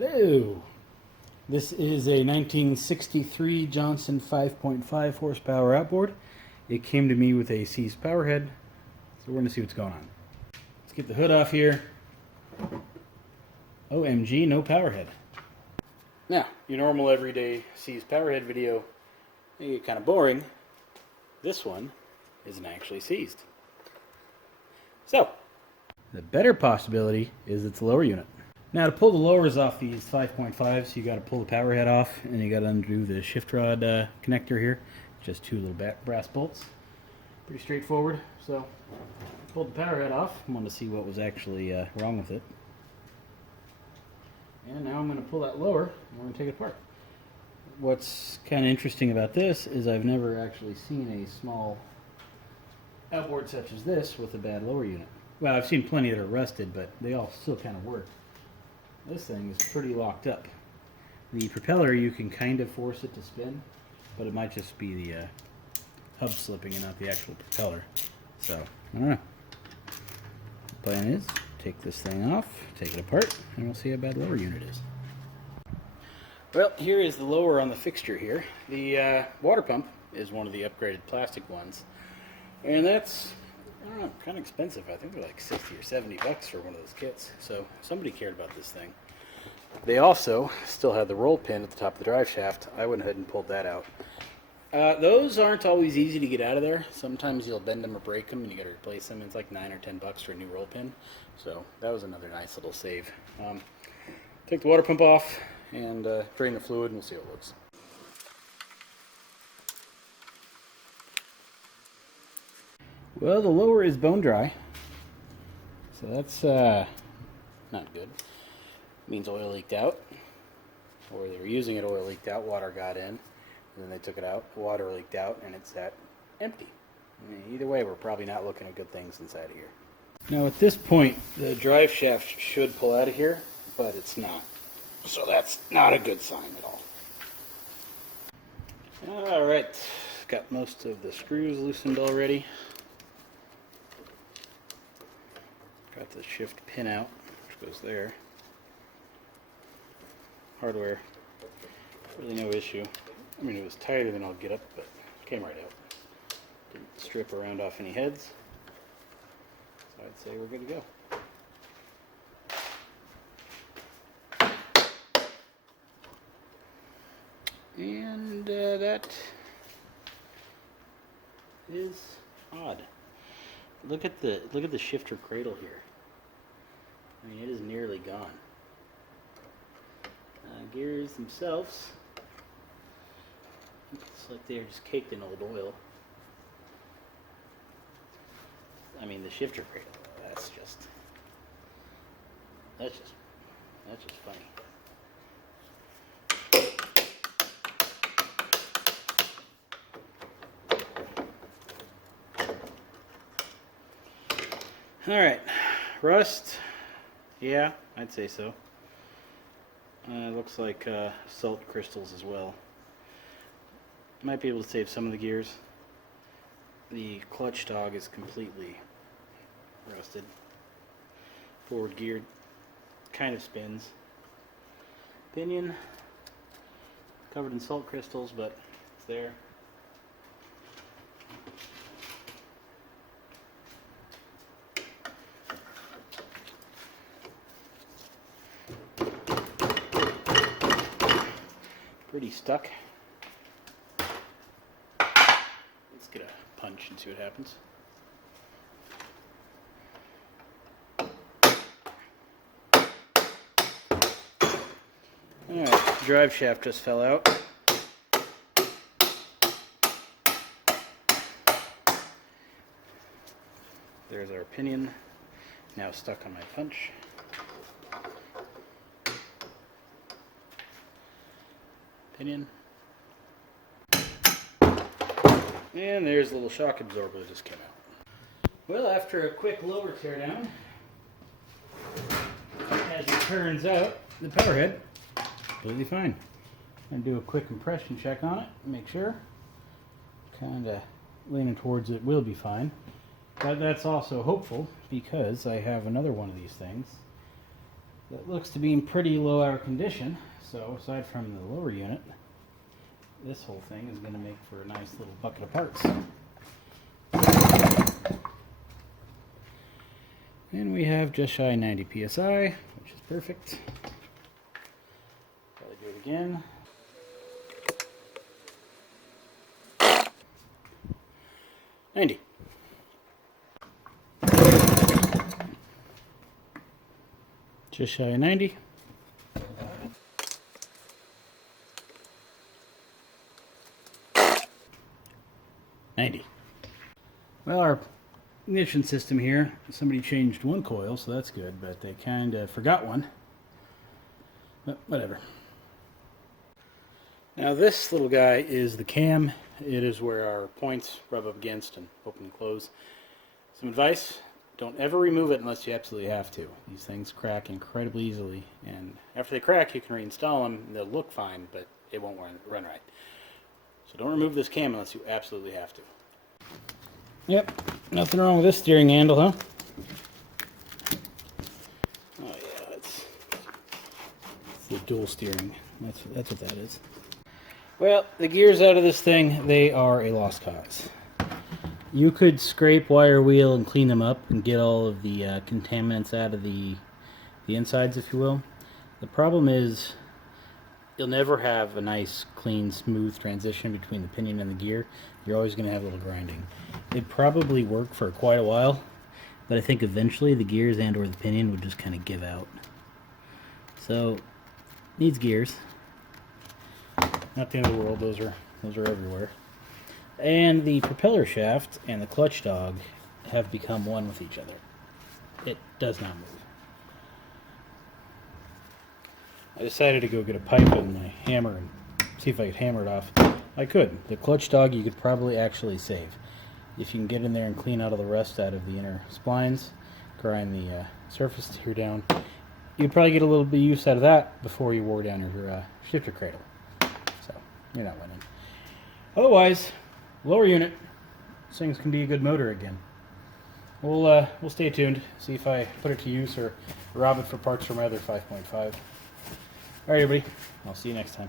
Hello. This is a 1963 Johnson 5.5 horsepower outboard. It came to me with a seized power head, so we're going to see what's going on. Let's get the hood off here. OMG, no power head. Now, your normal everyday seized power head video may get kind of boring. This one isn't actually seized. So, the better possibility is it's a lower unit. Now, to pull the lowers off these 5.5s, you got to pull the power head off, and you got to undo the shift rod connector here. Just two little brass bolts. Pretty straightforward. So, pulled the power head off. I wanted to see what was actually wrong with it. And now I'm going to pull that lower, and we're going to take it apart. What's kind of interesting about this is I've never actually seen a small outboard such as this with a bad lower unit. Well, I've seen plenty that are rusted, but they all still kind of work. This thing is pretty locked up. The propeller, you can kind of force it to spin, but it might just be the hub slipping and not the actual propeller. So, I don't know. The plan is, take this thing off, take it apart, and we'll see how bad the lower unit is. Well, here is the lower on the fixture here. The water pump is one of the upgraded plastic ones, and that's, I don't know, kind of expensive. I think they're like 60 or 70 bucks for one of those kits. So somebody cared about this thing. They also still had the roll pin at the top of the drive shaft. I went ahead and pulled that out. Those aren't always easy to get out of there. Sometimes you'll bend them or break them and you got to replace them. It's like 9 or 10 bucks for a new roll pin. So that was another nice little save. Take the water pump off and drain the fluid, and we'll see how it looks. Well, the lower is bone dry, so that's not good. It means oil leaked out, or they were using it, oil leaked out, water got in, and then they took it out, water leaked out, and it's that empty. I mean, either way, we're probably not looking at good things inside of here. Now at this point, the drive shaft should pull out of here, but it's not. So that's not a good sign at all. Alright, got most of the screws loosened already. Got the shift pin out, which goes there. Hardware, really no issue. I mean, it was tighter than I'll get up, but it came right out. Didn't strip or round off any heads. So I'd say we're good to go. And that is odd. Look at the shifter cradle here. I mean, it is nearly gone. Gears themselves, it's like they're just caked in old oil. I mean, the shifter cradle, that's just funny. Alright, rust, yeah, I'd say so. Looks like salt crystals as well. Might be able to save some of the gears. The clutch dog is completely rusted. Forward gear kind of spins. Pinion, covered in salt crystals, but it's there. Pretty stuck. Let's get a punch and see what happens. Alright, the drive shaft just fell out. There's our pinion, now stuck on my punch. Pinion. And there's a little shock absorber that just came out. Well, after a quick lower teardown, as it turns out, the power head completely fine. I'm gonna do a quick compression check on it, make sure. Kind of leaning towards it will be fine. But that's also hopeful because I have another one of these things That looks to be in pretty low hour condition. So aside from the lower unit, this whole thing is going to make for a nice little bucket of parts. And we have just shy 90 psi, which is perfect. Probably do it again. 90. Just shy of 90. Well, our ignition system here, somebody changed one coil, so that's good, but they kind of forgot one. But whatever. Now this little guy is the cam. It is where our points rub up against and open and close. Some advice: don't ever remove it unless you absolutely have to. These things crack incredibly easily, and after they crack you can reinstall them and they'll look fine, but it won't run right. So don't remove this cam unless you absolutely have to. Yep, nothing wrong with this steering handle, huh? Oh yeah, it's the dual steering. That's what that is. Well, the gears out of this thing, they are a lost cause. You could scrape wire wheel and clean them up and get all of the contaminants out of the insides, if you will. The problem is you'll never have a nice, clean, smooth transition between the pinion and the gear. You're always going to have a little grinding. It probably worked for quite a while, but I think eventually the gears and or the pinion would just kind of give out. So, needs gears. Not the end of the world, those are everywhere. And the propeller shaft and the clutch dog have become one with each other. It does not move. I decided to go get a pipe and my hammer and see if I could hammer it off. I could. The clutch dog you could probably actually save. If you can get in there and clean out all the rust out of the inner splines, grind the surface here down, you'd probably get a little bit of use out of that before you wore down your shifter cradle. So, you're not winning. Otherwise, lower unit, these things can be a good motor again. We'll stay tuned, see if I put it to use or rob it for parts for my other 5.5. Alright everybody, I'll see you next time.